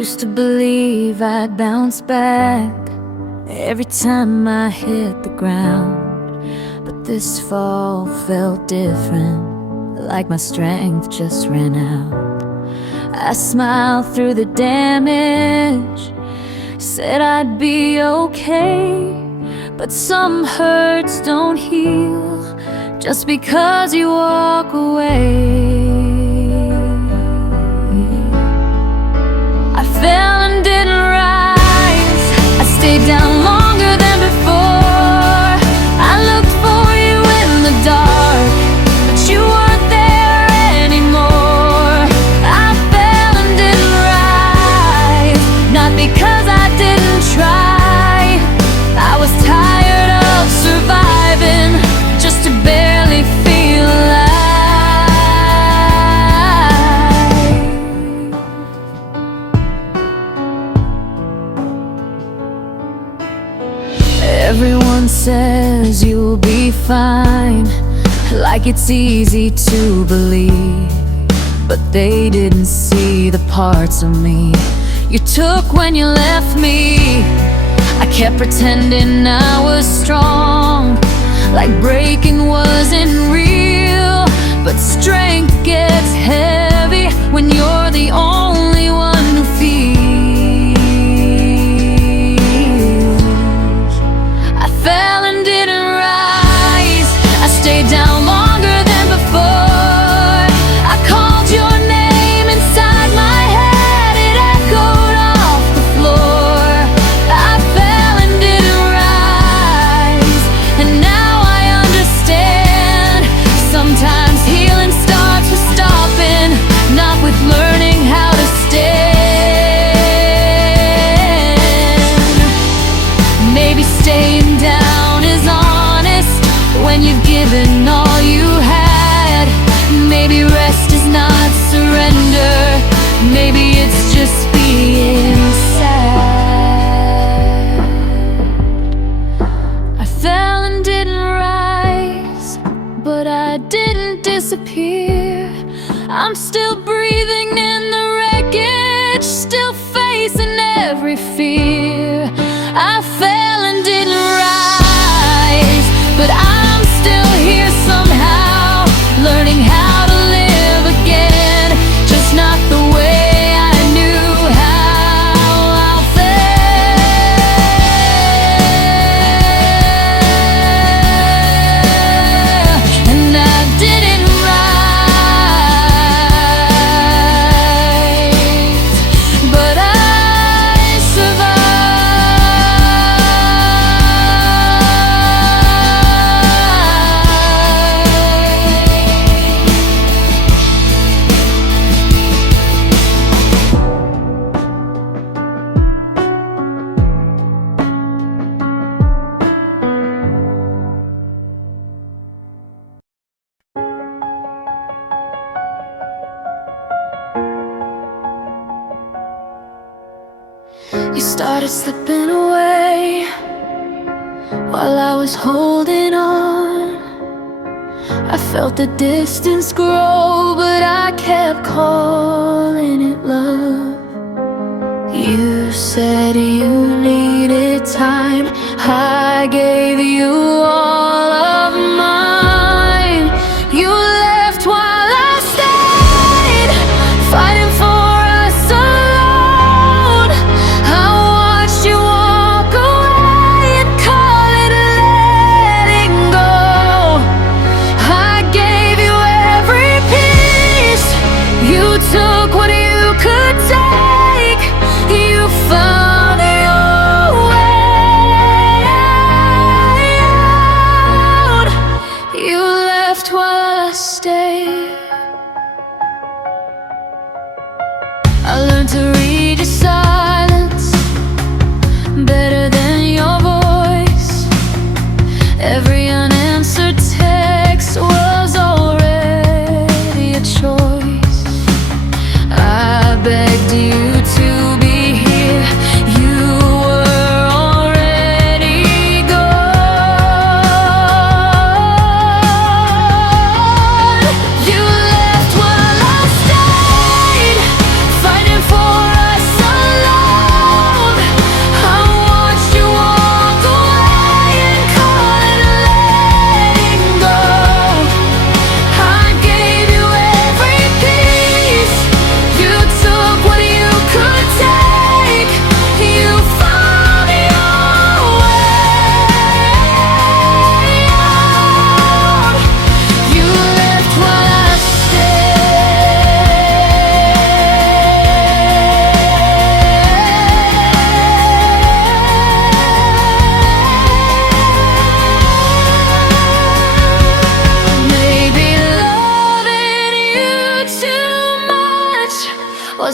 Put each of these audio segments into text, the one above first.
Used to believe I'd bounce back every time I hit the ground, but this fall felt different, like my strength just ran out. I smiled through the damage, said I'd be okay, but some hurts don't heal just because you walk away. I fell and didn't rise, I stayed down longer than before. I looked for you in the dark, but you weren't there anymore. I fell and didn't rise, not because I didn't try. I was tired of surviving just to barely feel alive. Everyone says you'll be fine, like it's easy to believe, but they didn't see the parts of me you took when you left me. I kept pretending I was strong, like breaking wasn't real, but strength gets heavy when you're the only one who feels. I fell and didn't rise, I stayed down longer than before. I called your name inside my head, it echoed off the floor. I fell and didn't rise, and now I understand. Sometimes healing starts with stopping, not with learning how to stand. Maybe staying down is honest when you've given all you had. Maybe rest is not surrender, maybe it's just being sad. I fell and didn't rise, but I didn't disappear. I'm still breathing in the wreckage, still facing every fear. I fell and didn't rise, but I'm still here somehow, learning how to live again, just not the way I knew how. I'll fail, and I didn't rise, but I survived. You started slipping away while I was holding on. I felt the distance grow, but I kept calling it love. You said you needed time, I gave you all of mine. You left while I stayed, fighting for us alone. I watched you walk away and call it letting go. I gave you every piece, you took what you could take. You found your way.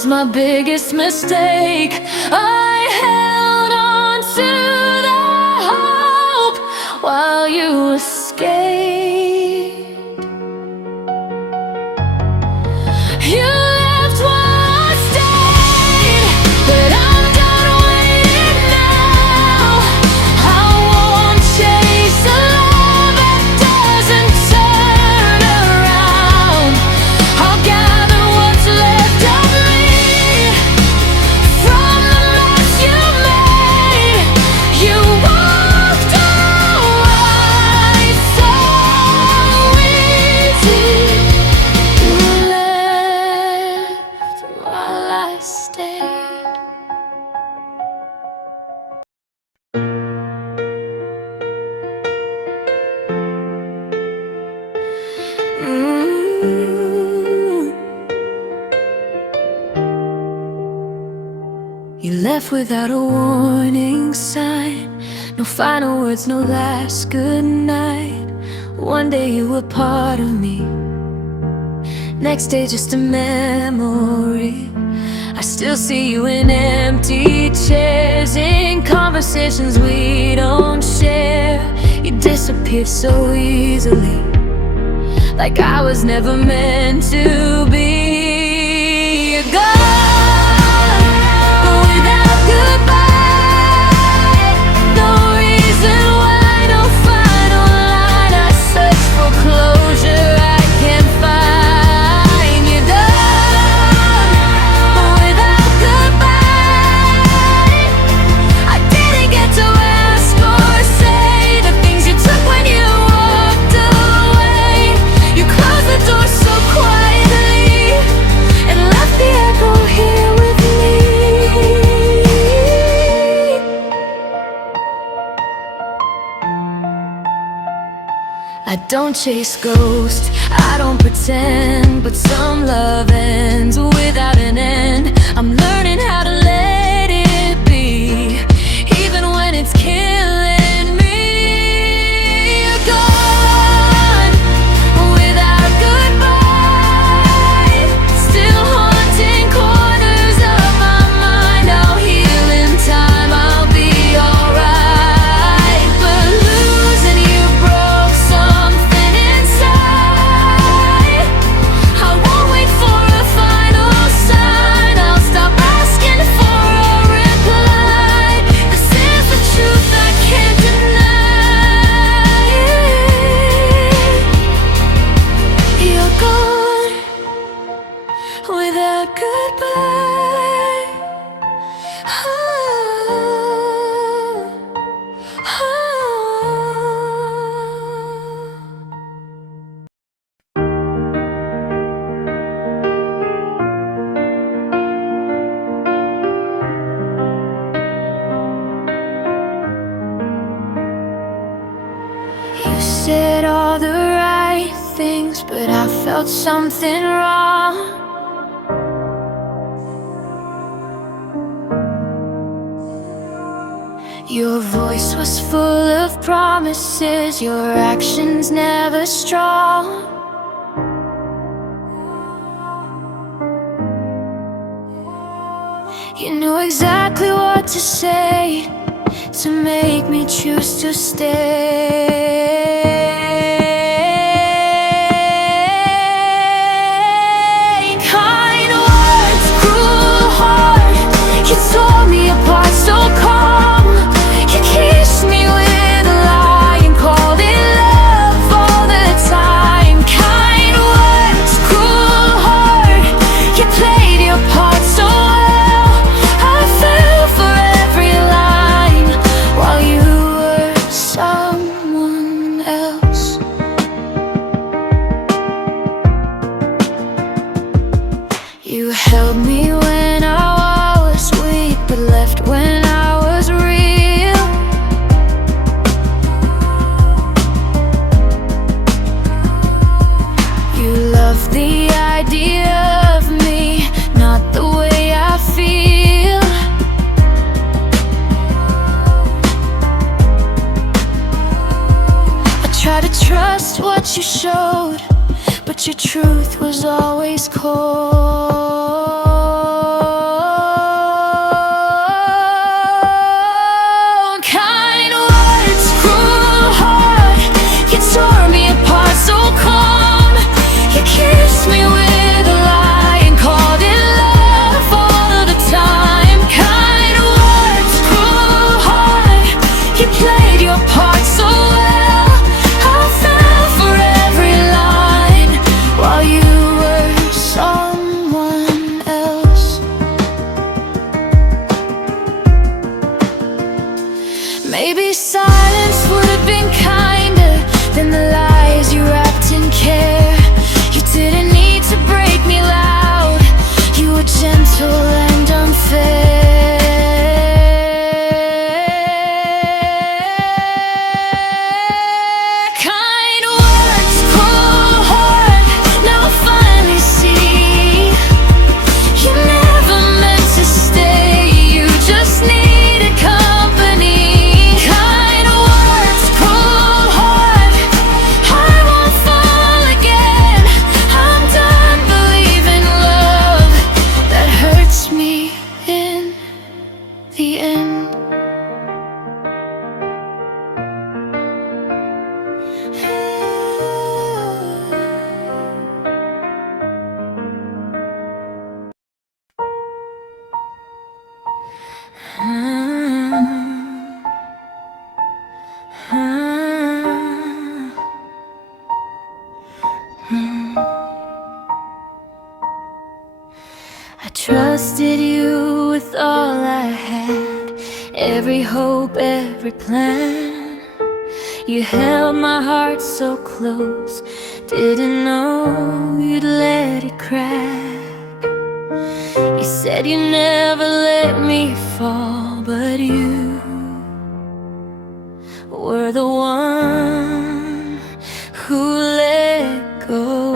was my biggest mistake. I held on to the hope while you escaped. You left while I stayed, but I'm done waiting now. I won't chase a love that doesn't turn around. I'll gather what's left of me from the mess you made. You walked away so easy. You left while I stayed. You left without a warning sign. No final words, no last goodnight. One day you were part of me, next day just a memory. I still see you in empty chairs, in conversations we don't share. You disappeared so easily, like I was never meant to be. You're gone without goodbye. No reason why, no final line. I search for closure, I can't find. You're done without goodbye. I didn't get to ask or say the things you took when you walked away. You closed the door so quietly and left the echo here with me. I don't chase ghosts, I don't pretend, but some love ends without an end. I'm learning how to let it be, even when it's killing me. You're gone without goodbye, still haunting corners of my mind. I'll heal in time, I'll be alright. But losing you broke something inside. I won't wait for a final sign. I'll stop asking for a reply. This is the truth I can't deny. You're gone without goodbye. You said all the right things, but I felt something wrong. Your voice was full of promises, your actions never strong. You knew exactly what to say to make me choose to stay. Kind words, cruel heart, you tore me apart so calm. You kissed me with a lie and called it love all the time. Kind words, cruel heart, you played your part so well. I fell for every line while you were someone else. You held me when I was weak, but left when I was real. You loved the idea of me, not the way I feel. I tried to trust what you showed, but your truth was always cold. didn't care. You didn't need to break me loud. You were gentle and unfair. Kind words pull hard. Now I finally see you never meant to stay. You just needed company. Kind words pull hard. I won't fall again. I'm done believing love that hurts me in the end. I trusted you with all I had, every hope, every plan. You held my heart so close, didn't know you'd let it crack. You said you never let me fall, but you were the one who let go.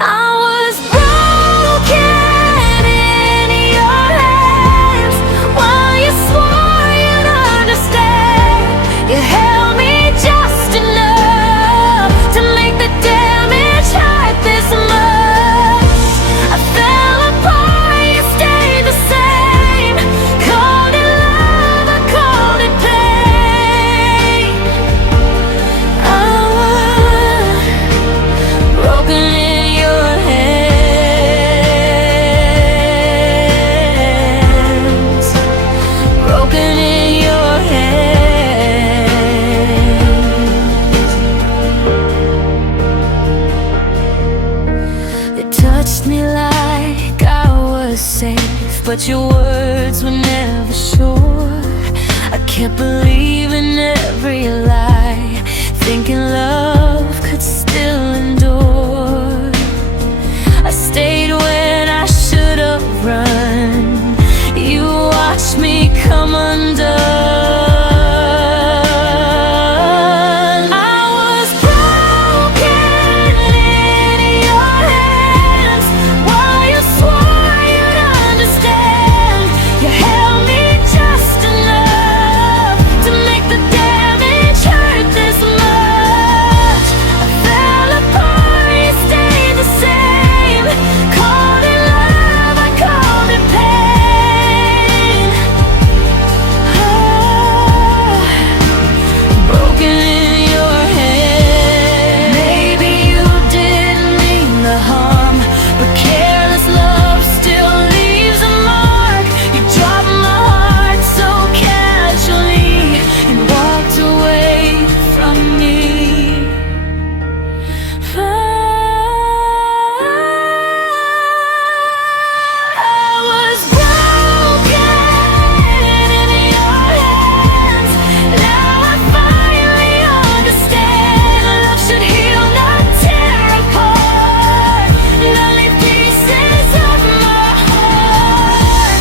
I was broken in your hands while you swore you'd understand. You held me just enough to make the damage hurt this much. I fell apart, you stayed the same. Called it love, I called it pain. I was broken in your hands, broken in your hands. It touched me like I was safe, but your words were never sure. I kept believing every lie, thinking love could still endure. I stayed when I should have run. You watched me come undone. I was broken in your hands while you swore you'd understand. You held me just enough to make the damage hurt this much. I fell apart, you stayed the same. Called it love, I called it pain. Broken in your hands. Maybe you didn't mean the harm, but careless love still leaves a mark. You dropped my heart so casually and walked away from me. I was broken in your hands. Now I finally understand. Love should heal, not tear apart. Not leave pieces of my heart.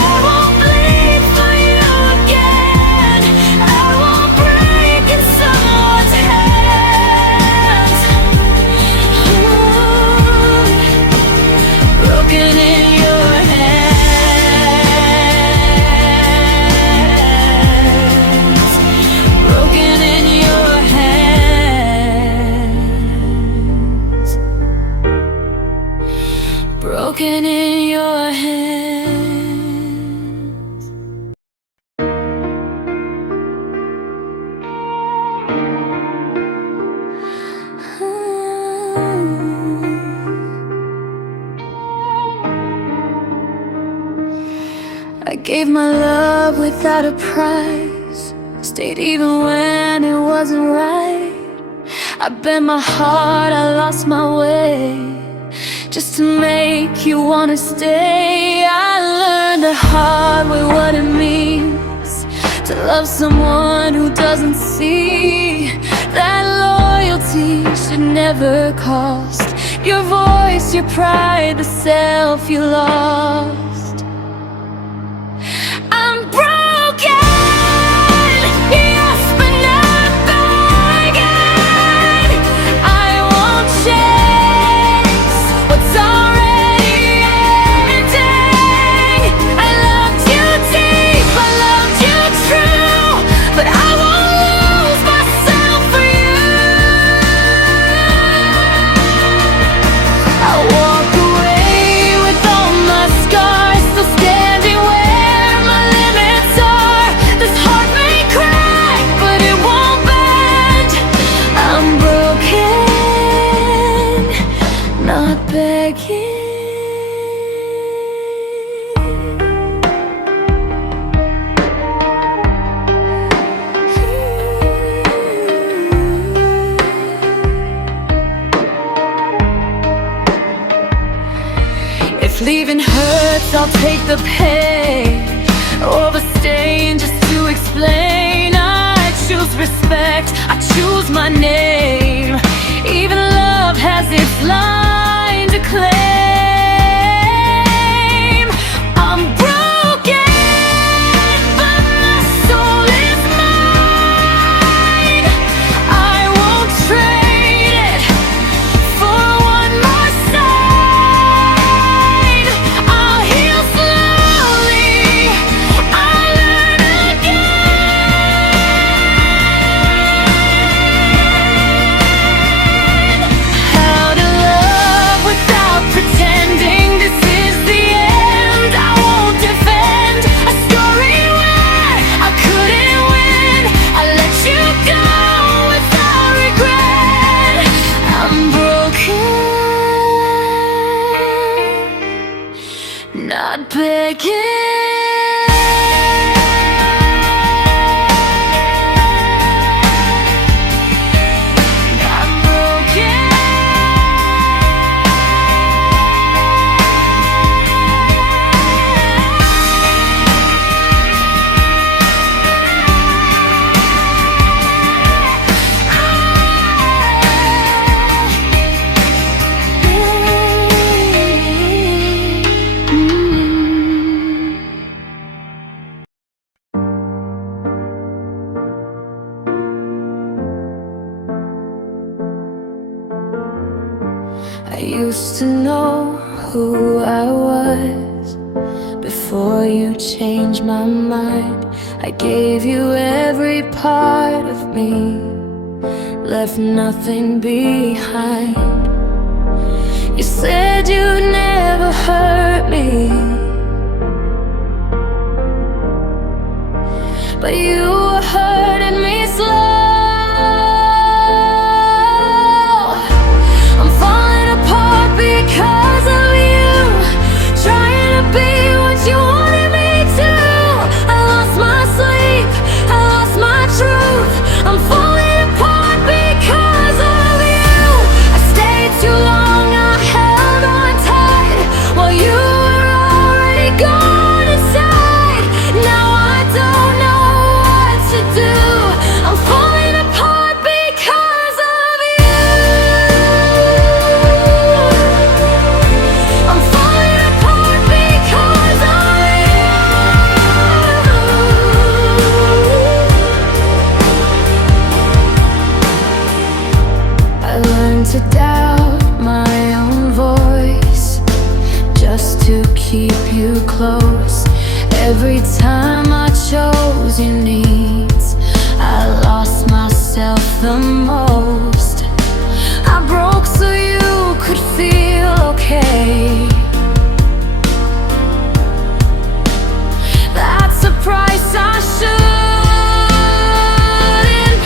I won't bleed for you again. I won't break in someone's hands. Broken in your hands, broken in your hands, broken in your hands. I gave my love without a price, stayed even when it wasn't right. I bent my heart, I lost my way, just to make you wanna stay. I learned the hard way what it means to love someone who doesn't see that love never cost. Your voice, your pride, the self you lost. I'm broken, yes, but not begging. I won't chase what's already ending. I loved you deep, I loved you true, but I won't lose myself for you. I walk away with all my scars, still standing where my limits are. This heart may crack, but it won't bend. I'm broken, not begging. If leaving hurts, I'll take the pain over staying just to explain. I choose respect, I choose my name. Even love has its line to claim. I'm broken, but my soul is mine. I won't trade it for one more sign. I'll heal slowly, I'll learn again. How to love without pretending. This is the end. I won't defend a story where I couldn't win. I let you go without regret. I'm broken, not begging. I'm broken. I used to know who I was before you changed my mind. I gave you every part of me, left nothing behind. You said you'd never hurt me, but you were hurting me slow. I'm falling apart because of you, trying to be what you wanted me to. I lost my sleep, I lost my truth. I'm falling apart because of you. I stayed too long, I held on tight while you were already gone inside. Now I don't know what to do. I'm falling apart because of you. I'm falling apart because of you. I learned to doubt my own voice just to keep you close. Every time I chose your needs, I lost myself the most. I broke so you could feel okay. That's a price I shouldn't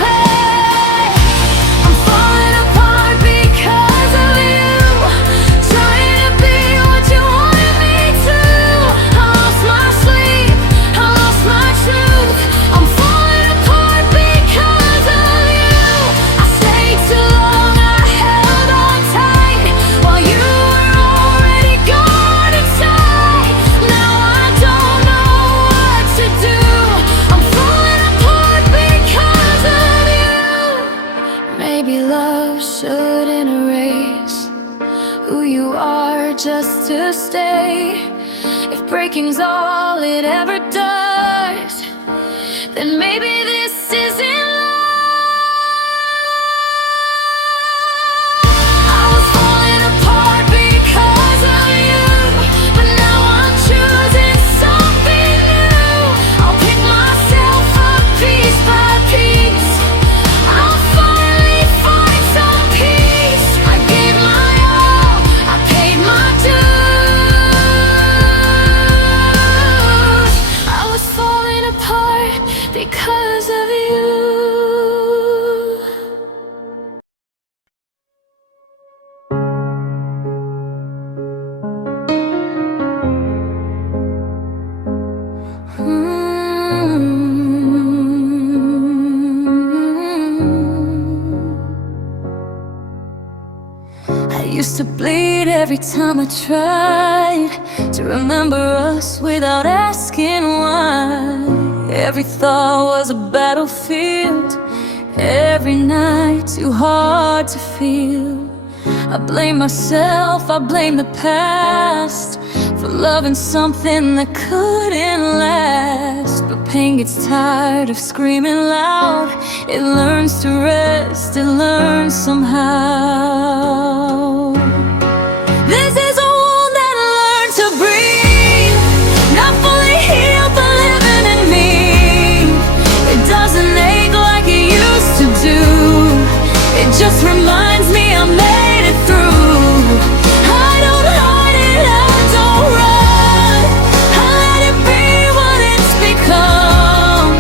pay. I'm falling apart because of you, trying to be what you wanted me to. I lost my sleep, I lost my truth. I'm falling apart because of you. I maybe love shouldn't erase who you are just to stay. If breaking's all it ever does, then maybe this isn't love. I was falling apart because of you, but now I'm choosing something new. I'll pick myself up piece by piece. I'll finally find some peace. I gave my all, I paid my dues. I was falling apart because of you. I used to bleed every time I tried to remember us without asking why. Every thought was a battlefield, every night too hard to feel. I blame myself, I blame the past for loving something that couldn't last. But pain gets tired of screaming loud. It learns to rest, it learns somehow. This is a wound that learned to breathe, not fully healed but living in me. It doesn't ache like it used to do. It just reminds me I made it through. I don't hide it, I don't run. I let it be what it's become.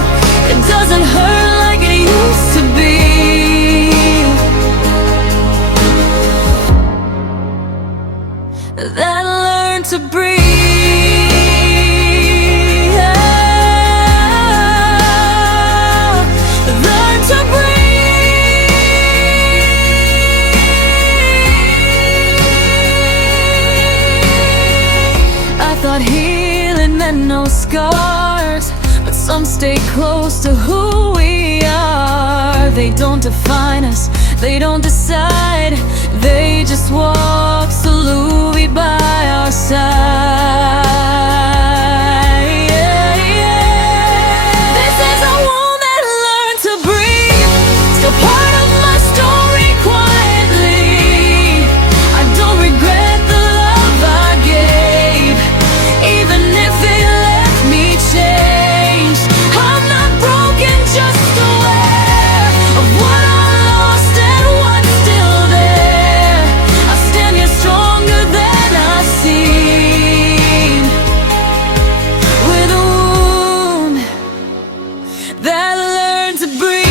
It doesn't hurt like it used to be. That I learned to breathe. Learn to breathe. I thought healing meant no scars, but some stay close to who we are. They don't define us, they don't decide, they just walk slowly by our side. Yeah, yeah. This is a wound that learned to breathe, still part of my story quietly. I don't regret the love I gave, even if it left me changed. I'm not broken, just aware of what I lost and what's still there. I stand here stronger than I seem, with a wound that learned to breathe.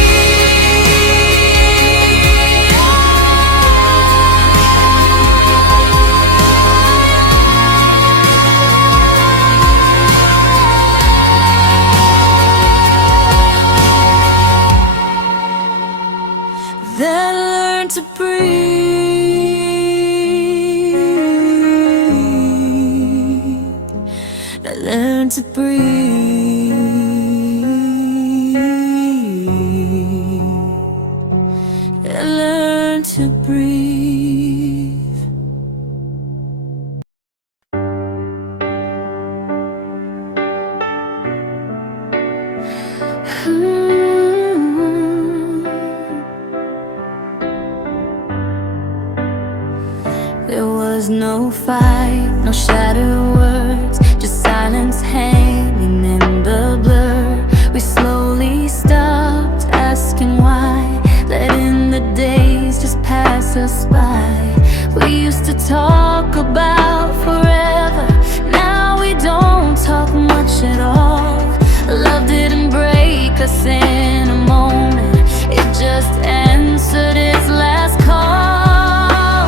That learned to breathe. That learned to breathe. That learned to breathe. There was no fight, no shattered words, just silence hanging in the blur. We slowly stopped asking why, letting the days just pass us by. We used to talk about forever, now we don't talk much at all. Love didn't break us in a moment, it just answered its last call.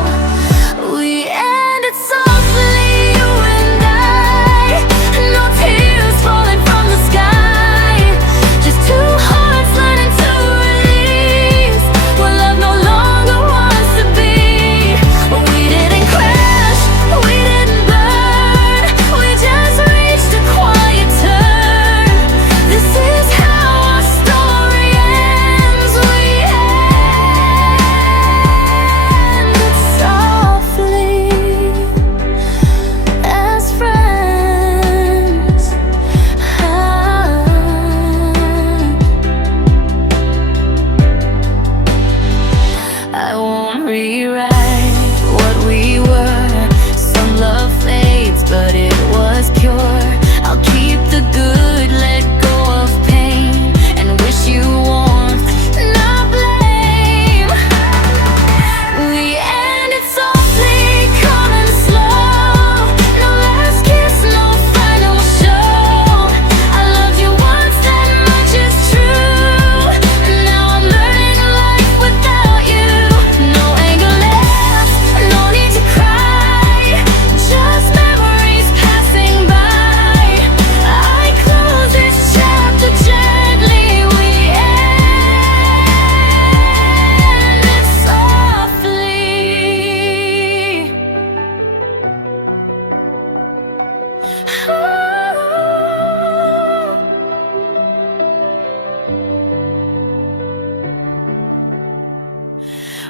We ended softly, you and I, no tears falling from the sky, just two hearts learning to release what love no longer wants to be. We didn't crash, we didn't burn, we just reached a quiet turn. This is how I start.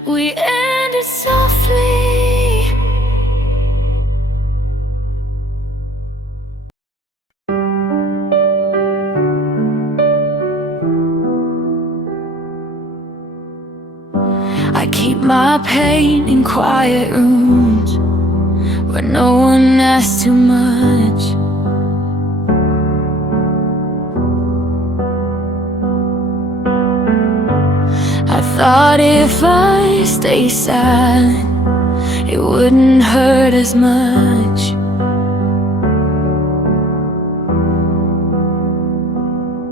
We ended softly. I keep my pain in quiet rooms where no one asks too much. I thought if I stay silent, it wouldn't hurt as much.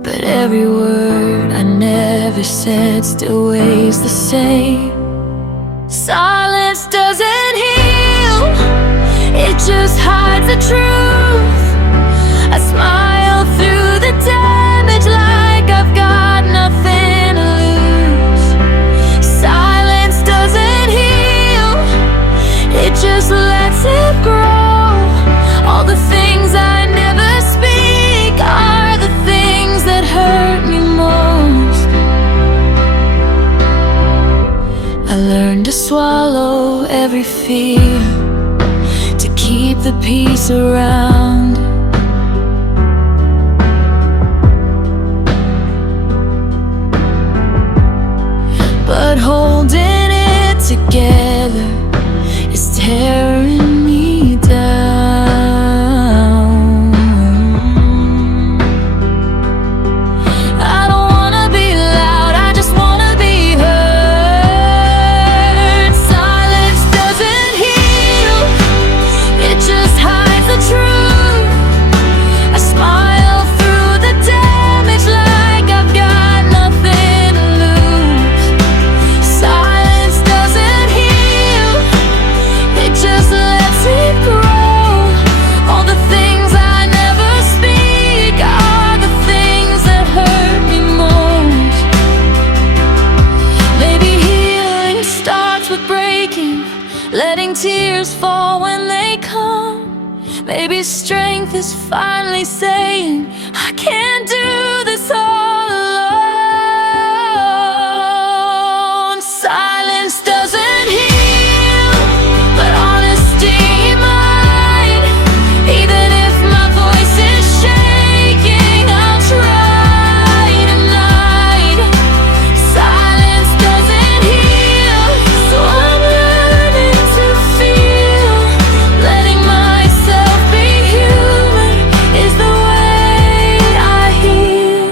But every word I never said still weighs the same. Silence doesn't heal, it just hides the truth. I smile through the damage like I've got nothing to lose. Silence doesn't heal, it just lets it grow. All the things I never speak are the things that hurt me most. I learned to swallow every fear to keep the peace around. But holding it together is tearing me down. I don't wanna be loud, I just wanna be heard. Silence doesn't heal, it just hides the truth. I smile through the damage like I've got nothing to lose. Silence doesn't heal, it just lets it grow. All the things I never speak are the things that hurt me most. Maybe healing starts with breaking, letting tears fall when they come. Maybe strength is finally saying, I can't do this all alone. Silence doesn't heal, but honesty might. Even if my voice is shaking, I'll try tonight. Silence doesn't heal, so I'm learning to feel. Letting myself be human is the way I heal.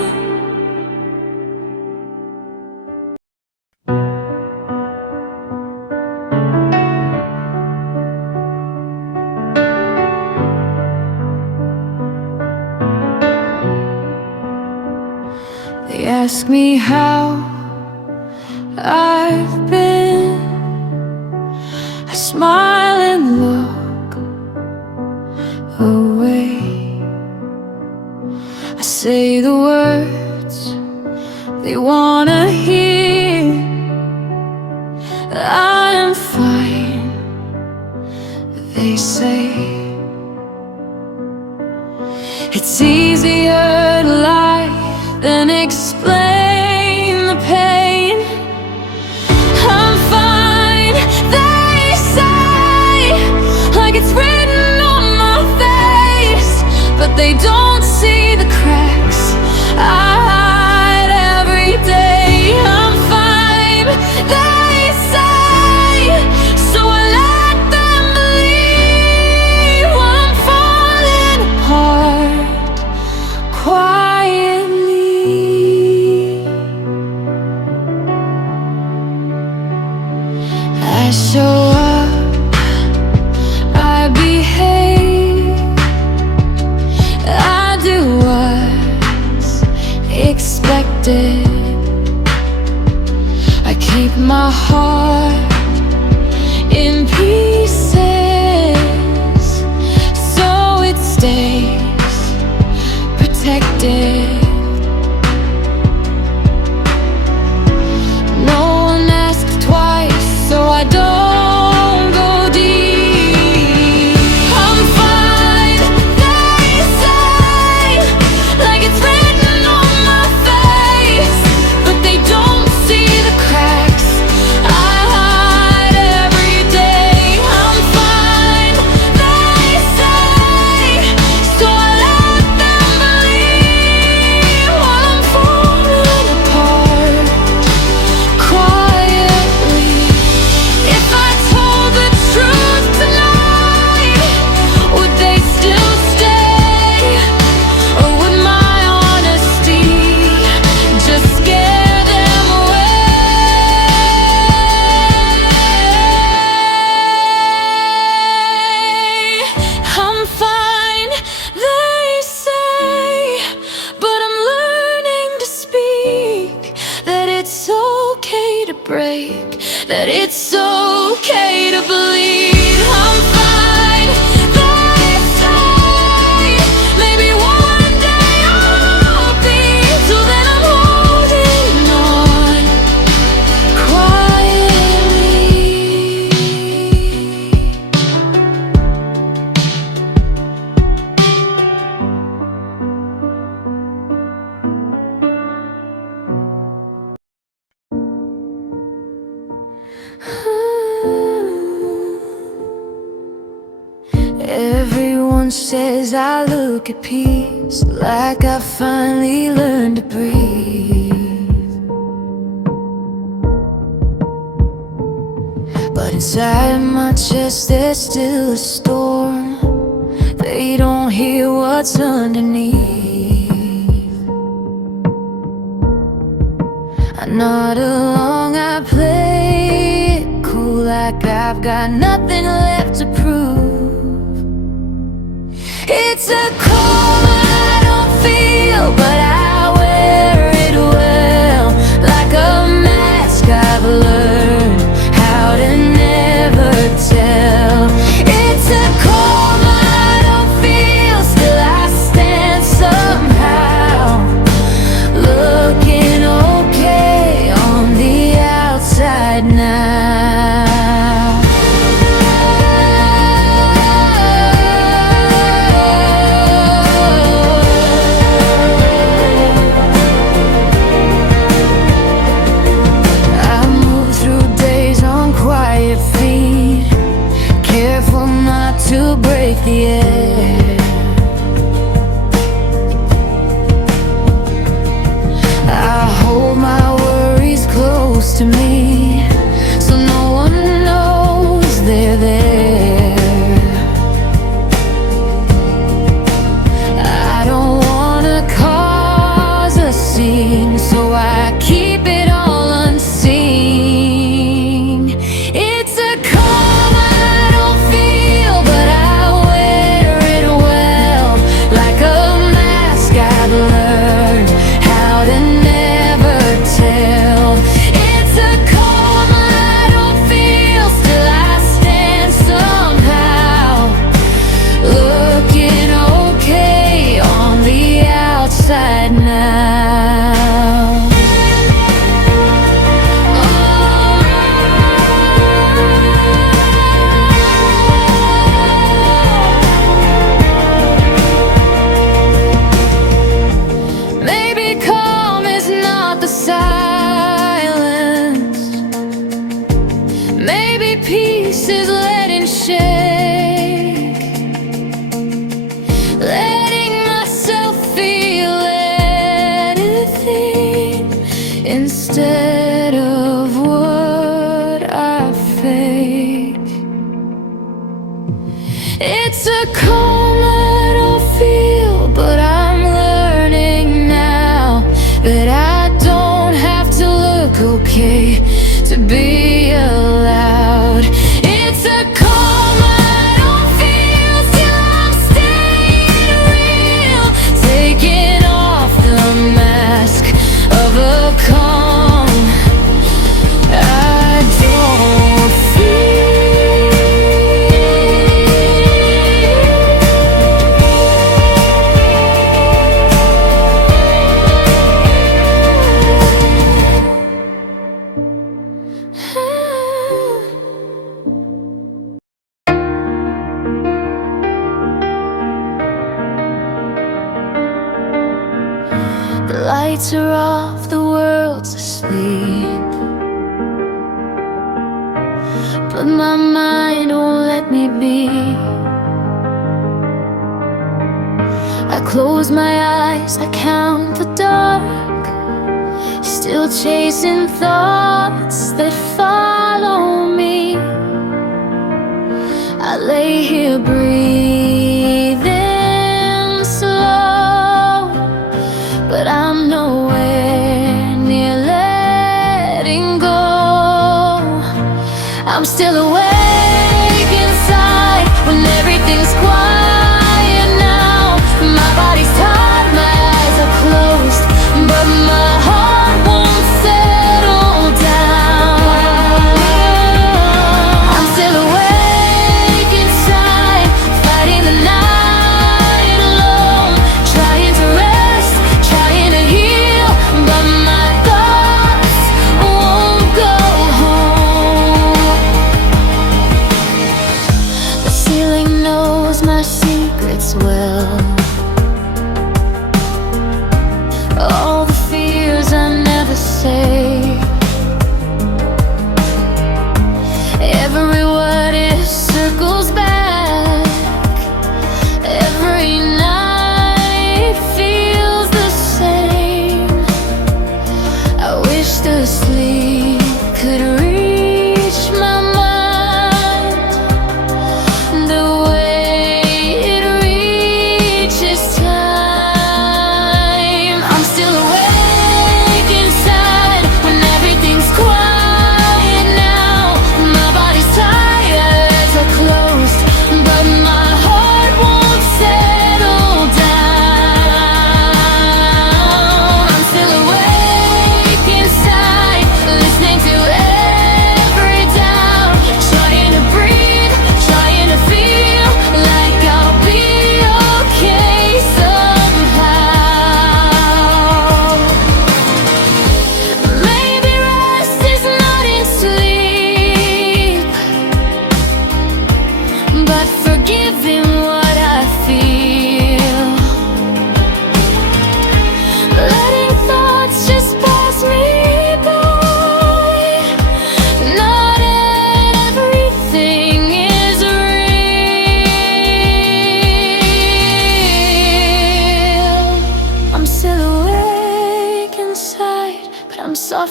They ask me how I've been. I smile and look away. I say the words they wanna hear. I'm fine, they say. It's easier to lie than explain the pain. I'm fine, they say, like it's written on my face. But they don't see the cracks I hide every day. I'm fine, they say, so I let them believe I'm falling apart quietly. I show up, I behave, I do what's expected. I keep my heart in pieces so it stays protected. No one asked twice, so I don't go deep. I'm fine, they say, like it's written on my face. But they don't see the cracks I hide that it's okay to bleed. I'm fine, they say. Maybe one day I'll be, till then I'm holding on quietly. Everyone says I look at peace, like I finally learned to breathe. But inside my chest there's still a storm. They don't hear what's underneath. I nod along, I play it cool, like I've got nothing left to prove. It's a calm I don't feel, but I wear it well, like a mask I've learned how to never tell. It's a calm I don't feel, still I stand somehow, looking okay on the outside now. To break the air, I hold my worries close to me, so no one knows they're there. I don't wanna cause a scene, so I keep it all unseen. It's a calm I don't feel, but I wear it well, like a mask I've learned how to never tell. It's a calm I don't feel, still I stand somehow, looking okay on the outside now. Maybe calm is not the silence. Maybe peace is letting shake, letting myself feel anything instead of what I fake. It's a calm I don't feel, but I'm learning now that I don't have to look okay to be allowed. It's a calm I don't feel, still I'm staying real, taking off the mask of a calm I don't feel. The lights are off, the world's asleep, but my mind won't let me be. I close my eyes, I count the dark, still chasing thoughts that follow me. I lay here breathing slow, but I'm nowhere near letting go. I'm still awake inside when everything's quiet now. My body's tired, my eyes are closed, but my heart won't settle down.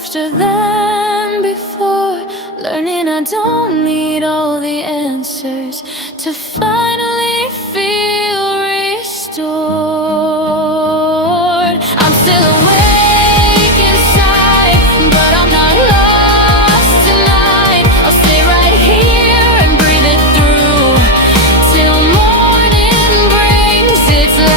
softer than before, learning I don't need all the answers to finally feel restored. I'm still awake inside, but I'm not lost tonight. I'll stay right here and breathe it through till morning brings its light.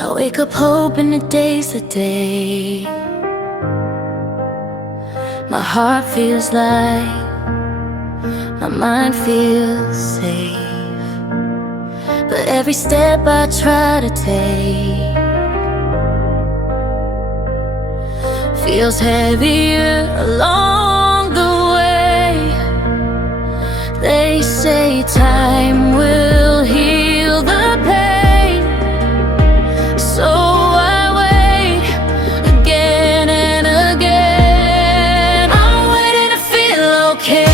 I wake up hoping today's the day. My heart feels light, my mind feels safe. But every step I try to take feels heavier along the way. They say time will heal the pain, so I wait again and again. I'm waiting to feel okay,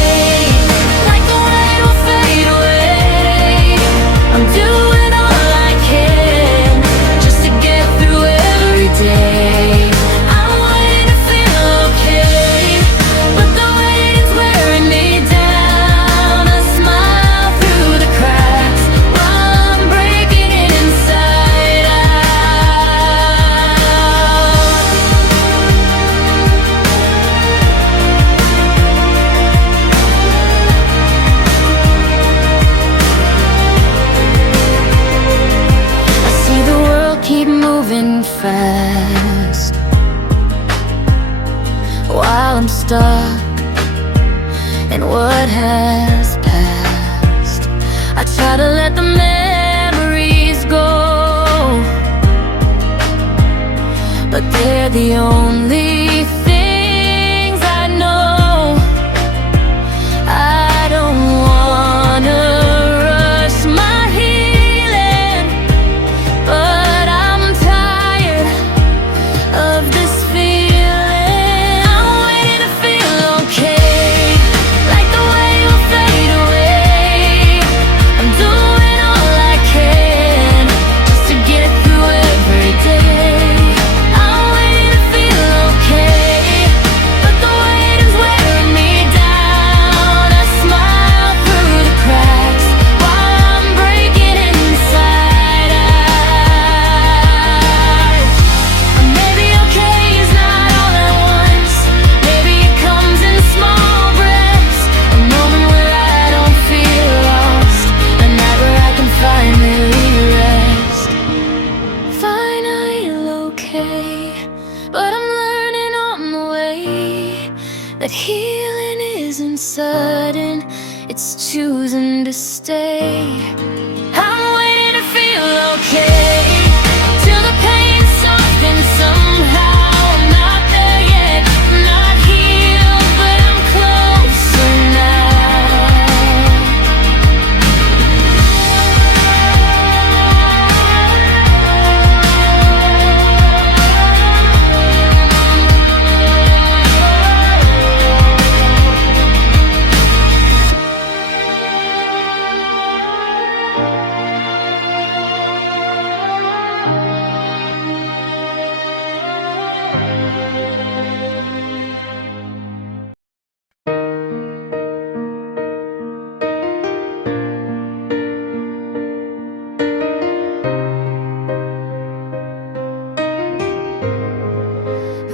like the rain will fade away. I'm doing all I can just to get through every day. I'm waiting to feel okay, but the waiting's wearing me down. I smile through the cracks while I'm breaking it inside out. I see the world keep moving fast while I'm stuck in what has passed. I try to let the memories go, but they're the only things I know. I don't wanna rush my healing, but I'm tired of this feeling. I'm waiting to feel okay, like the wave will fade away. I'm doing all I can just to get through every day. I'm waiting to feel okay, but the waiting's wearing me down. I smile through the cracks while I'm breaking inside out. Maybe okay is not all at once. Maybe it comes in small breaths. A moment where I don't feel lost, a night where I can finally rest. Final okay, but I'm learning on the way that healing isn't sudden, it's choosing to stay. I'm waiting to feel okay, till the pain softens somehow. I'm not there yet, not healed, but I'm closer now.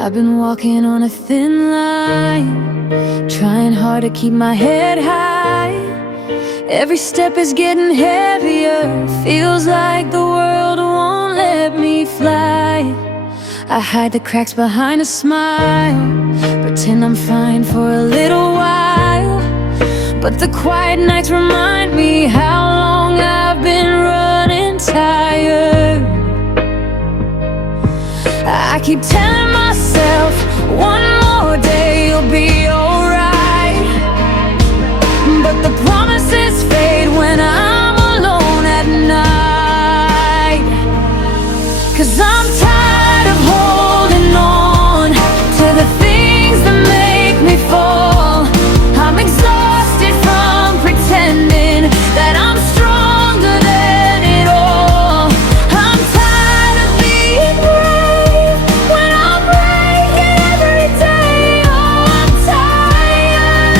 I've been walking on a thin line, trying hard to keep my head high. Every step is getting heavier, feels like the world won't let me fly. I hide the cracks behind a smile, pretend I'm fine for a little while. But the quiet nights remind me how long I've been running tired. I keep telling myself one more day you'll be alright, but the promises fade when I'm alone at night. 'Cause I'm tired of holding on to the things that make me fall. I'm exhausted from pretending that I'm stronger than it all. I'm tired of being brave when I'm breaking every day. Oh, I'm tired,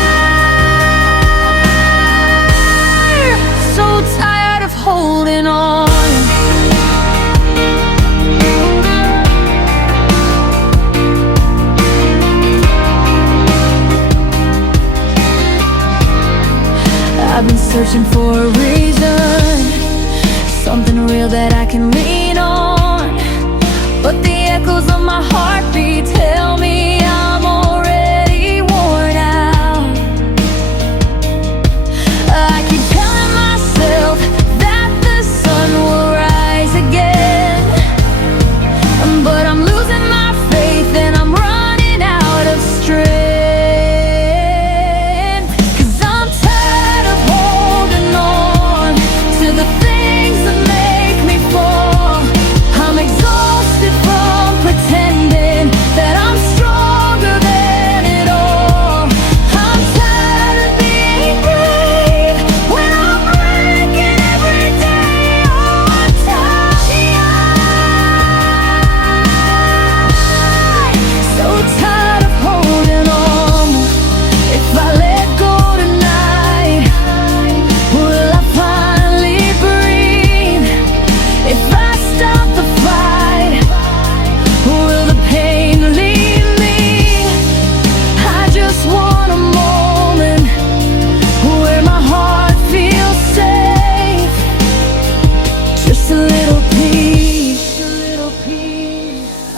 so tired of holding on. I've been searching for a reason, something real that I can lean on, but the echoes of my heartbeat tell me I'm already worn out. I keep telling myself that the sun will rise again, but I'm losing my faith and I'm running out of strength.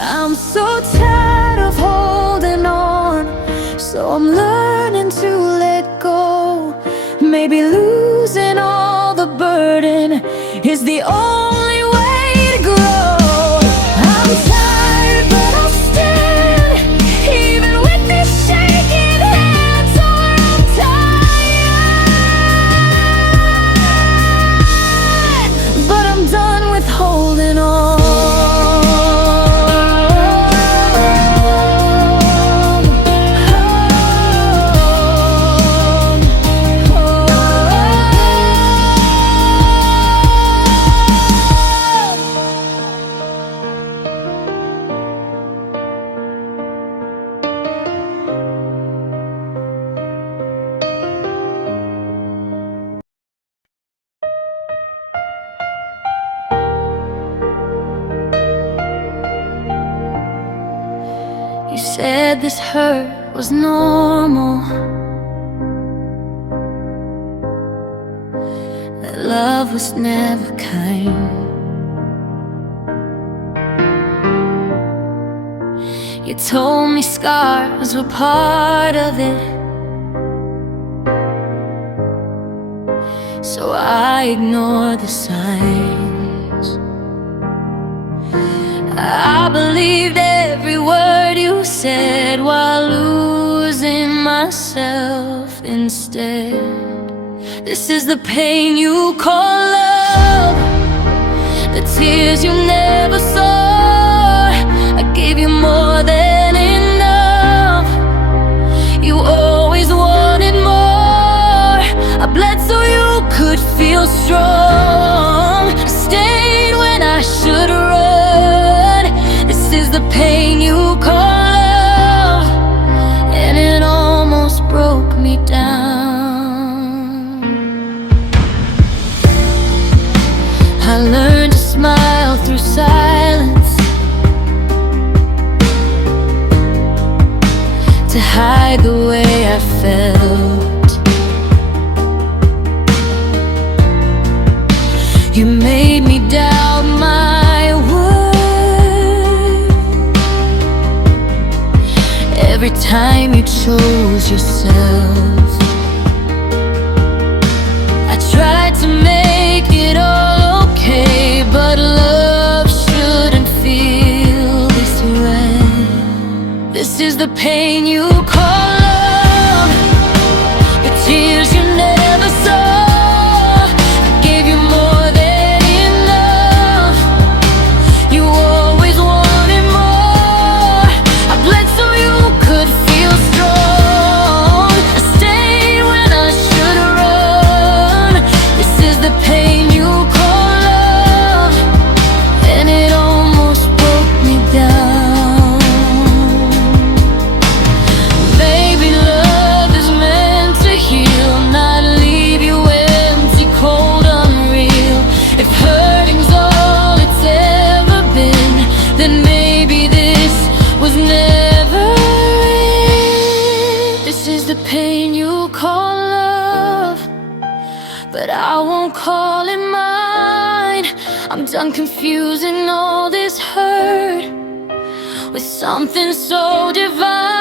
I'm so tired of holding on, so I'm learning to let go. Maybe losing all the burden is the only way to grow. I'm tired, but I'll stand, even with these shaking hands. Oh, I'm tired, but I'm done with holding on. You said this hurt was normal, that love was never kind. You told me scars were part of it, so I ignored the signs. I believed every word you said while losing myself instead. This is the pain you call love, the tears you never saw. I gave you more than enough, you always wanted more. I bled so you could feel strong, I stayed when I should run. This is the pain you call love, and it almost broke me down. I learned to smile through silence, to hide the way I felt. You made me doubt my worth every time you chose yourself. I tried to make it all okay, but love shouldn't feel this the pain you call love. The tears you never saw. I gave you more than enough. You always wanted more. I bled so you could feel strong. I stayed when I should've run. This is the pain you call love, and it almost broke me down. Baby, love is meant to heal, not leave you empty, cold, unreal. If hurting's all it's ever been, then maybe this was never it. This is the pain you call love, but I won't call it mine. I'm done confusing all this hurt with something so divine.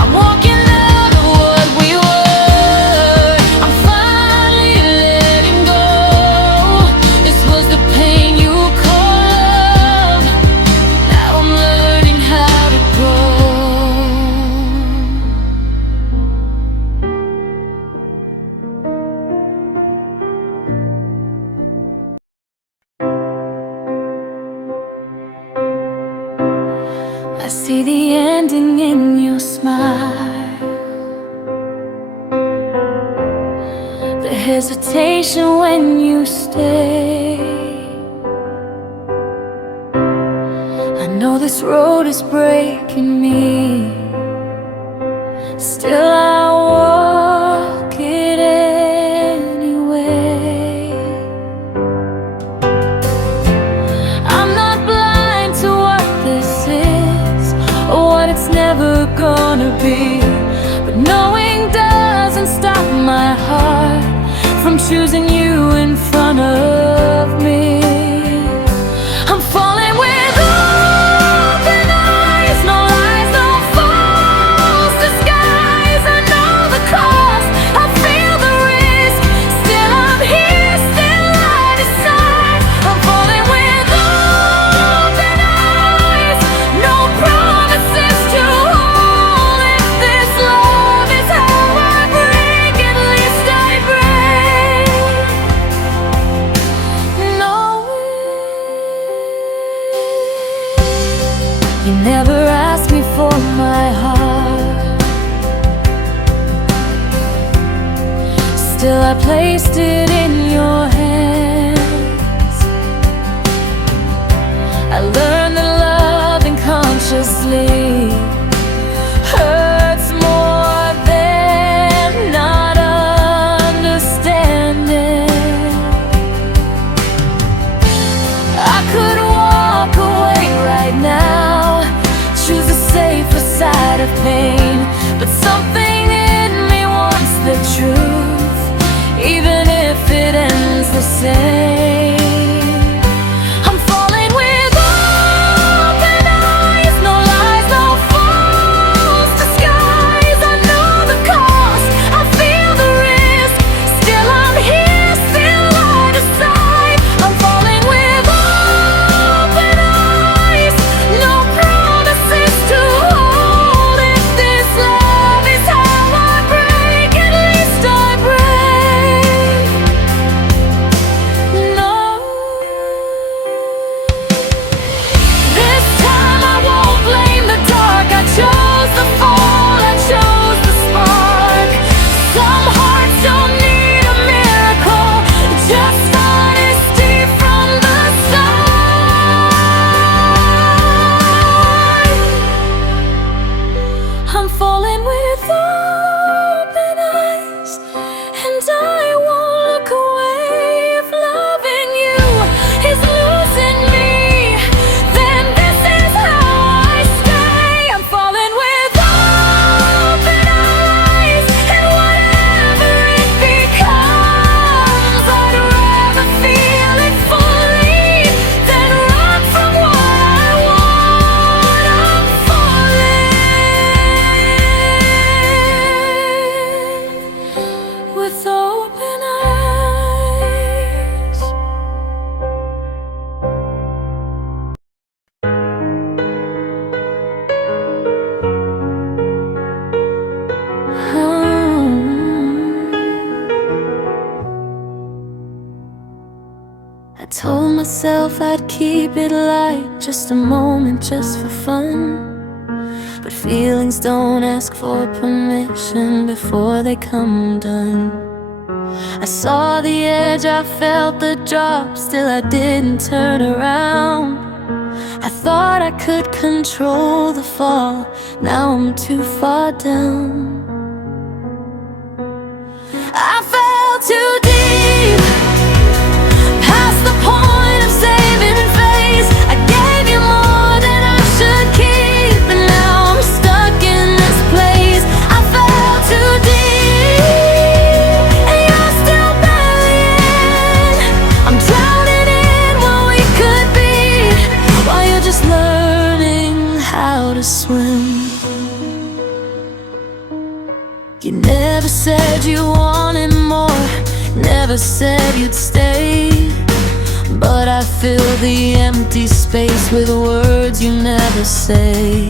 I'm walking out of what we were. I'm finally letting go. This was the pain you call love. Now I'm learning how to grow. I see the ending in your smile, the hesitation when you stay. I know this road is breaking me, still I walk it anyway. I'm not blind to what this is or what it's never gonna be, but knowing doesn't stop my heart from choosing you in front of me. I'm falling with open eyes, no lies, no false disguise. I know the cost, I feel the risk, still I'm here, still I decide. I'm falling with open eyes, no promises to hold. If this love is how I break, at least I break. You never asked me for my heart, still I placed it in your hands. I learned that loving consciously hurts more than not understanding. I could walk away right now, choose the safer side of pain, but something in me wants the truth, even if it ends the same. I'm falling with open eyes, no lies, no false disguise. I know the cost, I feel the risk, still I'm here, still I decide. I'm falling with open eyes, no promises to hold. If this love is how I break, at least I break. No. This time I won't blame the dark. I chose the fall, I chose the spark. Some hearts don't need a miracle, just honesty from the start. I'm falling with open eyes, and I won't look away. If loving you is losing me, then this is how I stay. I'm falling with open eyes, and whatever it becomes, I'd rather feel it fully than run from what I want. I'm falling. myself I'd keep it light, just a moment, just for fun. But feelings don't ask for permission before they come undone. I saw the edge, I felt the drop, still I didn't turn around. I thought I could control the fall, now I'm too far down. I fell too deep, past the point of saving face. I gave you more than I should keep, and now I'm stuck in this place. I fell too deep, and you're still barely in. I'm drowning in what we could be, while you're just learning how to swim. You never said you wanted more, never said you'd stay, but I fill the empty space with words you never say.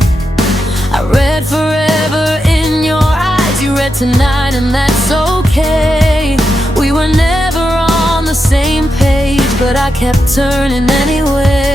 I read forever in your eyes, you read tonight, and that's okay. We were never on the same page, but I kept turning anyway.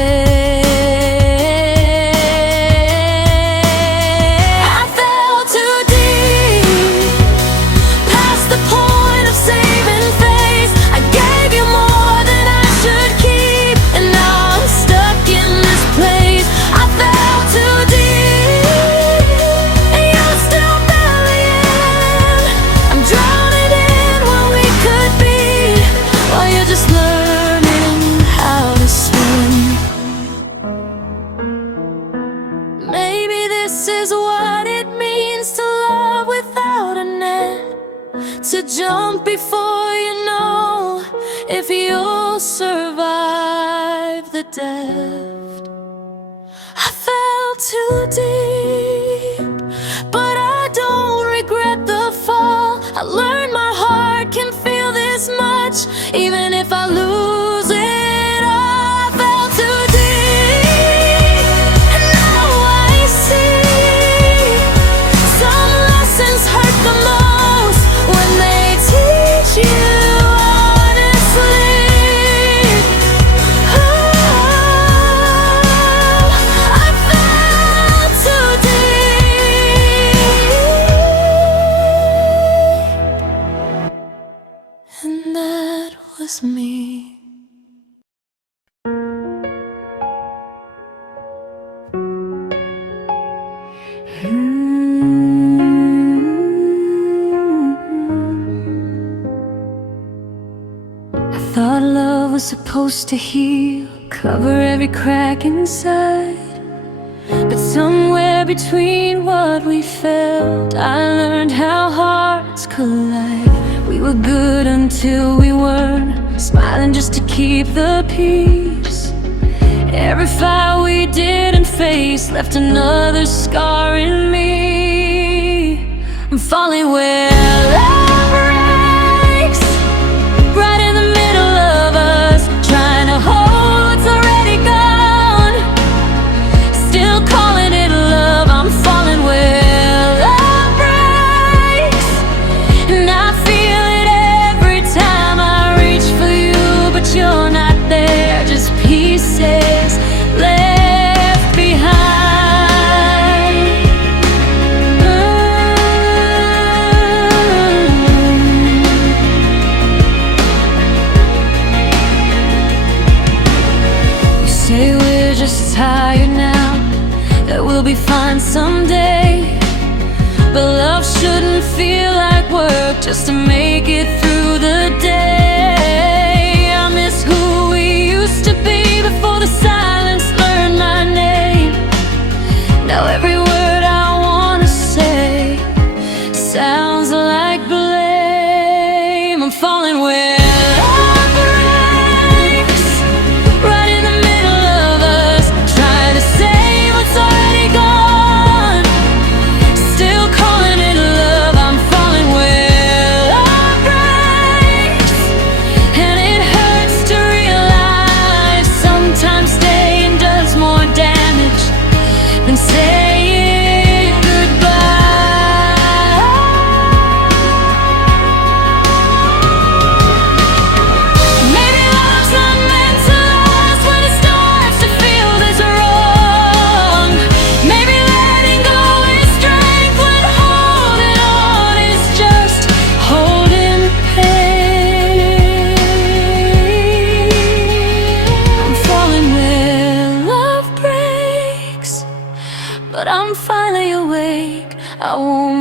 To jump before you know if you'll survive the depth. I fell too deep, but I don't regret the fall. I learned my heart can feel this much, even if I lose it all. I fell too deep, and now I see some lessons hurt the most when they teach you honestly. Oh, I fell too deep, and that was me. Thought love was supposed to heal, cover every crack inside. But somewhere between what we felt, I learned how hearts collide. We were good until we weren't, smiling just to keep the peace. Every fight we didn't face left another scar in me. I'm falling where love breaks, right in the middle of us, trying to hold what's already gone, still calling it love. I'm falling where love breaks, and I feel it every time I reach for you, but you're not there, just pieces left behind. You say we're just tired now, that we'll be fine someday, but love shouldn't feel like work just to make it through the day. I miss who we used to be before the silence learned my name. Now every word I wanna say sounds like blame. I'm falling where love breaks, right in the middle of us, trying to save what's already gone, still calling it love. I'm falling where love breaks,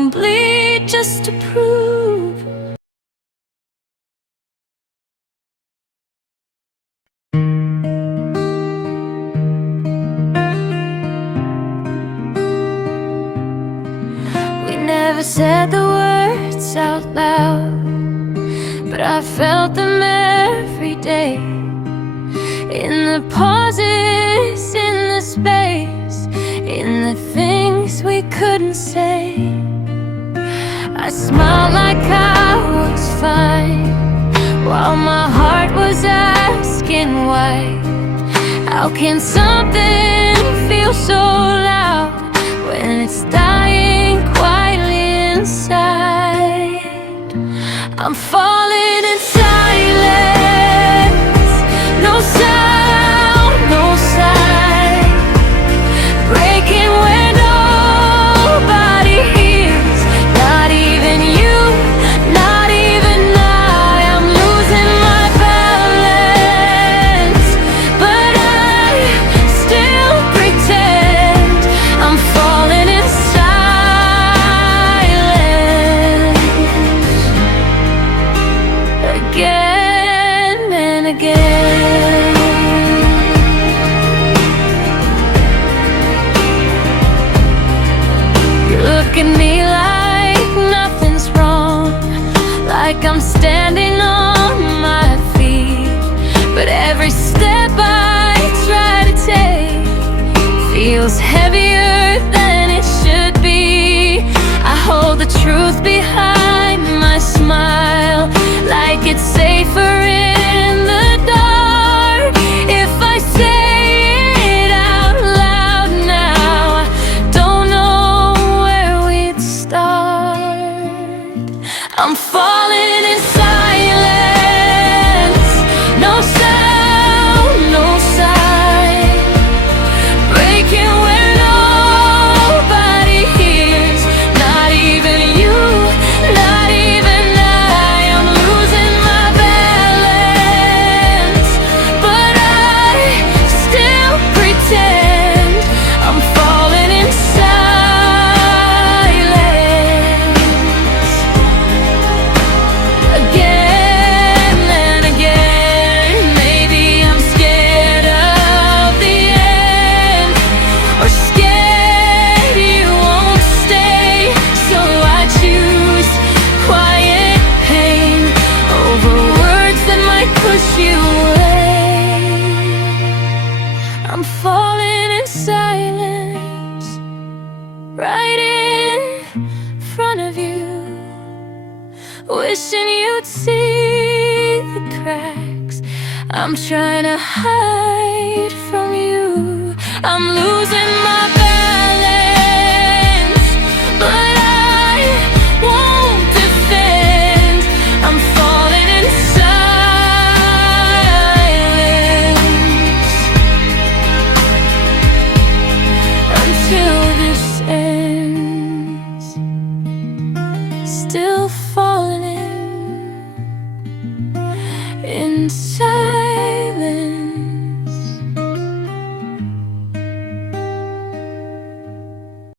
and bleed just to prove. We never said the words out loud, but I felt them every day. In the pauses, in the space, in the things we couldn't say. I smiled like I was fine, while my heart was asking why. How can something feel so loud when it's dying quietly inside? I'm falling in silence, no sound, no sign, breaking where nobody hears, not even you, not even I. I'm losing my balance, but I still pretend I'm falling in silence again and again. You look at me like nothing's wrong, like I'm standing on my feet, but every step I try to take feels heavier than it should be. I hold the truth behind my smile, like it's safer in the dark. If I say it out loud now, I don't know where we'd start. I'm falling in silence, no sound, no sign, breaking where nobody hears, not even you, not even I. I'm losing my balance, but I still pretend I'm falling in silence again and again. Maybe I'm scared of the end, or scared you won't stay, so I choose quiet pain over words that might push you away. I'm falling in silence, right in front of you, wishing you'd see the cracks I'm trying to hide from you. I'm losing my balance, but I won't defend. I'm falling in silence until this ends. Still falling in silence.